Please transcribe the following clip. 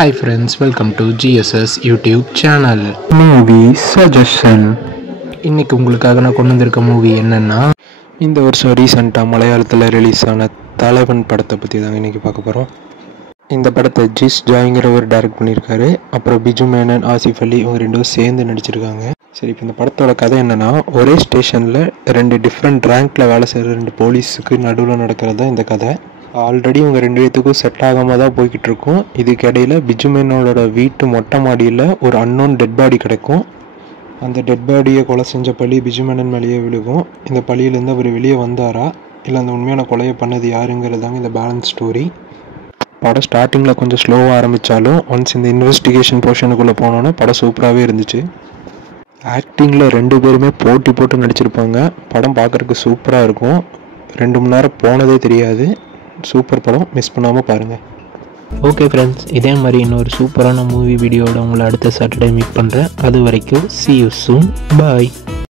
Hi friends, welcome to GSS YouTube channel. Movie suggestion. இன்னைக்கு உங்களுக்காக நான் கொண்டு வந்திருக்க மூவி என்னன்னா, இந்த வருஷம் ரீசெண்டாக மலையாளத்தில் ரிலீஸ் ஆன தலைவன் படத்தை பற்றி தாங்க இன்றைக்கி பார்க்க போகிறோம். இந்த படத்தை ஜிஸ் ஜாய்ங்கிறவர் டைரக்ட் பண்ணியிருக்காரு. அப்புறம் பிஜு மேனன், ஆசிஃப் அலி இவங்க ரெண்டும் சேர்ந்து நடிச்சிருக்காங்க. சரி, இப்போ இந்த படத்தோட கதை என்னென்னா, ஒரே ஸ்டேஷனில் ரெண்டு டிஃப்ரெண்ட் ரேங்க்கில் வேலை செய்கிற ரெண்டு போலீஸுக்கு நடுவில் நடக்கிறது தான் இந்த கதை. ஆல்ரெடி இவங்க ரெண்டு பேத்துக்கும் செட் ஆகாமல் தான் போய்கிட்டு இருக்கும். இதுக்கு இடையில் பிஜு மேனனோட வீட்டு மொட்டை மாடியில் ஒரு அன்னோன் டெட் பாடி கிடைக்கும். அந்த டெட் பாடியை கொலை செஞ்ச பழி பிஜு மேனன் மேலேயே விழுகும். இந்த பழியிலேருந்து அவர் வெளியே வந்தாரா இல்லை அந்த உண்மையான கொலையை பண்ணது யாருங்கிறது தாங்க இந்த பேலன்ஸ் ஸ்டோரி. படம் ஸ்டார்டிங்கில் கொஞ்சம் ஸ்லோவாக ஆரம்பித்தாலும் ஒன்ஸ் இந்த இன்வெஸ்டிகேஷன் போர்ஷனுக்குள்ளே போனோன்னா படம் சூப்பராகவே இருந்துச்சு. ஆக்டிங்கில் ரெண்டு பேருமே போட்டி போட்டு நடிச்சிருப்பாங்க. படம் பார்க்குறதுக்கு சூப்பராக இருக்கும். 2 மணி நேரம் போனதே தெரியாது. சூப்பர் படம், மிஸ் பண்ணாமல் பாருங்கள். ஓகே ஃப்ரெண்ட்ஸ், இதே மாதிரி இன்னொரு சூப்பரான மூவி வீடியோட உங்களை அடுத்த சாட்டர்டே மீட் பண்ணுறேன். அது வரைக்கும் see you soon. Bye.